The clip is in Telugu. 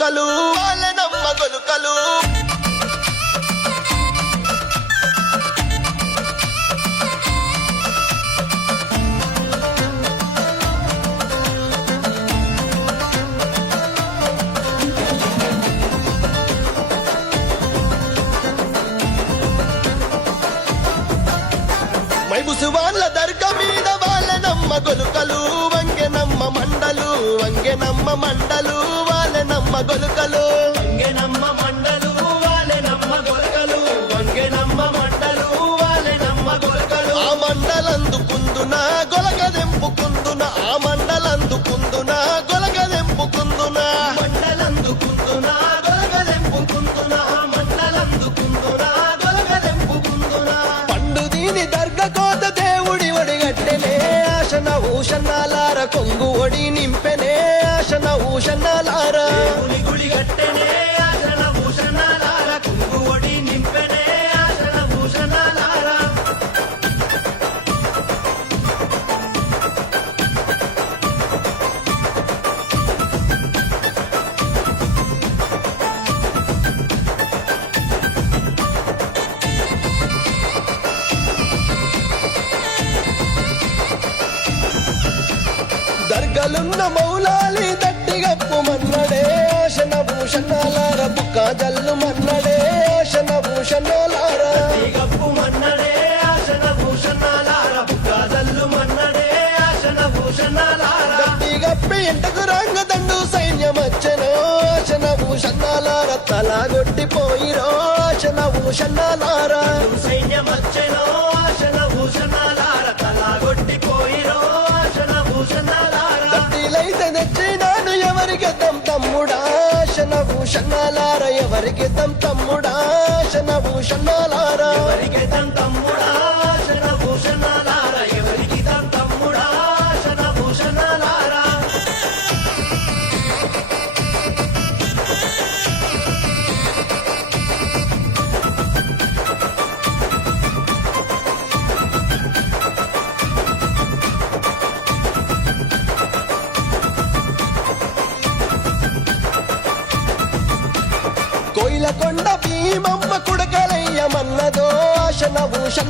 గొలుకలు వాలెనమ్మ గొలుకలు మైబుసువాన్ల దర్గ మీద వాలెనమ్మ గొలుకలు వంగెనమ్మ మండలు వాలెనమ్మ గొలుకలు వంగెనమ్మ మండలు వాలెనమ్మ గొలుకలు వంగెనమ్మ మండలు వాలెనమ్మ గొలుకలు ఆ మండలందుకుందున గొలగదెంపుకుందున ఆ మండలందుకుందున గొలగదెంపుకుందున మండలందుకుందున గొలగదెంపుకుందున మండలందుకుందున గొలగదెంపుకుందున పండు దీని దర్గ కోత దేవుడి ఒడిగట్టెనే ఆశన ఊషన్నాలార కొంగు ఒడి నింపెనే ఆశన ఊషన్నాలార దేవుని గుడి గట్టెనే ఆశన భూషణాలార కుంగు ఒడి నింపెనే ఆశన భూషణాలార దర్గలున్న మౌలాలి దట్టిగప్పు మన్నడే ఆశన భూషణాలార బుక్క జల్లు మన్నడే ఆశన భూషణాలార గప్పు మన్నడే ఆశన భూషణాలార బుక్కాజల్లు మన్నడే ఆశన భూషణాలార గప్పి ఇంటకు రంగ దండు సైన్యమచ్చనో ఆశన భూషణాలార తలగొట్టిపోయిరో ఆశన భూషణాలార సైన్యమచ్చెనో ఆశన భూషణాలార తలాగొట్టిపోయిరో ఆశన భూషణాలార దట్టిలైతే తెచ్చినాను ఎవరికి తమ్ముడా ఆశన భూషణాలార ఎవరికి తమ్ముడా ఆశన భూషణాలార ఎవరికి తమ్ముడా ఆశన భూషణాలార ఎవరికి తమ్ముడా ఆశన భూషణాలార కోయిలకొండ భీమమ్మ కుడకలయ్యమన్నదో ఆశన భూషణ